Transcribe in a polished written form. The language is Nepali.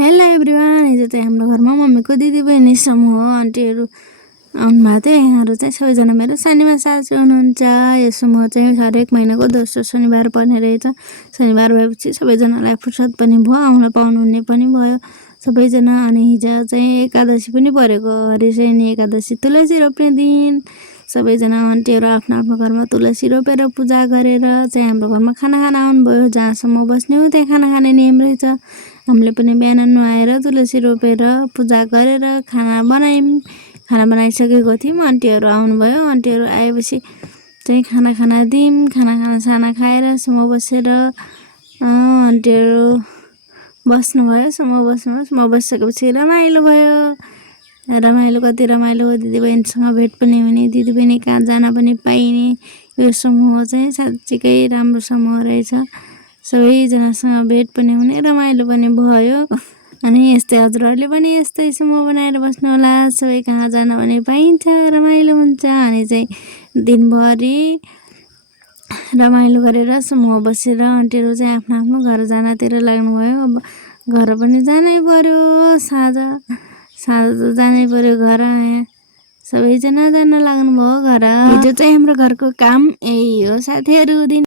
हेलो एभ्रिवान, हिजो चाहिँ हाम्रो घरमा मम्मीको दिदीबहिनी समूह आन्टीहरू आउनुभएको थियो। यहाँहरू चाहिँ सबैजना मेरो सानीमा साथी हुनुहुन्छ। यो समूह चाहिँ हरेक महिनाको दोस्रो शनिबार पर्ने रहेछ। शनिबार भएपछि सबैजनालाई फुर्सद पनि भयो, आउन पाउनुहुने पनि भयो सबैजना। अनि हिजो चाहिँ एकादशी पनि परेको, हरिशयनी एकादशी, तुलसी रोप्ने दिन। सबैजना आन्टीहरू आफ्नो आफ्नो घरमा तुलसी रोपेर पूजा गरेर चाहिँ हाम्रो घरमा खाना खान आउनुभयो। जहाँसम्म बस्ने हो त्यहाँ खाना खाने नियम रहेछ। हामीले पनि बिहान नुहाएर तुलसी रोपेर पूजा गरेर खाना बनायौँ। खाना बनाइसकेको थियौँ, आन्टीहरू आउनुभयो। आन्टीहरू आएपछि चाहिँ खाना दियौँ। खाना खाएर समूह बसेर आन्टीहरू बस्नुभयो। समूह बसिसकेपछि रमाइलो भयो। कति रमाइलो, दिदीबहिनीसँग भेट पनि हुने, दिदीबहिनी कहाँ जान पनि पाइने। यो समूह चाहिँ साँच्चीकै राम्रो समूह रहेछ। सबैजनासँग भेट पनि हुने, रमाइलो पनि भयो। अनि यस्तै हजुरहरूले पनि यस्तै समूह बनाएर बस्नुहोला। सबै कहाँ जान पनि पाइन्छ, रमाइलो हुन्छ। अनि चाहिँ दिनभरि रमाइलो गरेर समूह बसेर आन्टीहरू चाहिँ आफ्नो आफ्नो घर जानतिर लाग्नुभयो। अब घर पनि जानै पर्यो, साँझ जानै पर्यो घर। सबैजना जान लाग्नुभयो घर। हिजो चाहिँ हाम्रो घरको काम यही हो साथीहरू।